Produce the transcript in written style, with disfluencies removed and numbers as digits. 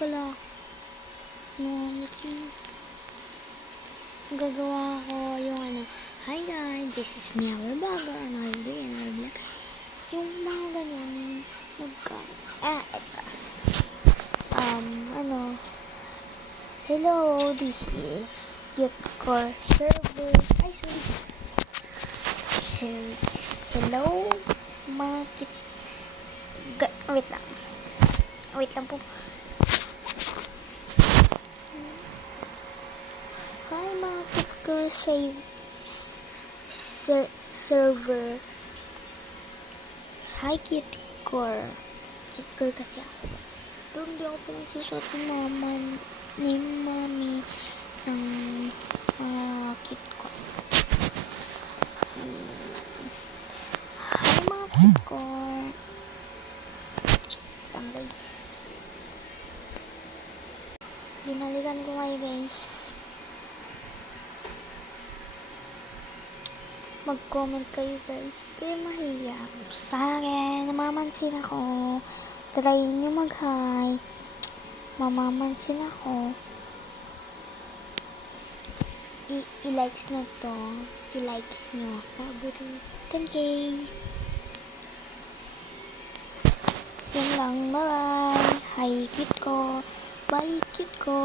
pala. Gagawa ko yung hi guys, this is me, our vlogger, and I'll be in our vlog. Yung mga ganun, hello, this is Cutcore server. Ay, sorry. Hello, mga wait lang po. Hi mga Cutcore server. Hi Cutcore kasi ako. Pero hindi ako pinagsusot ni mami ng mga Cutcore. Hi mga Cutcore. Guys, binalikan ko kayo guys. Mag-comment kayo guys. Pero mahiya sa akin. Namamansin ako. Try nyo mag-hi. Mamamansin ako. I-likes nyo to. I-likes nyo. Pabutin 10k. Yan lang. Bye. Hi, cute ko. Bye, cute ko.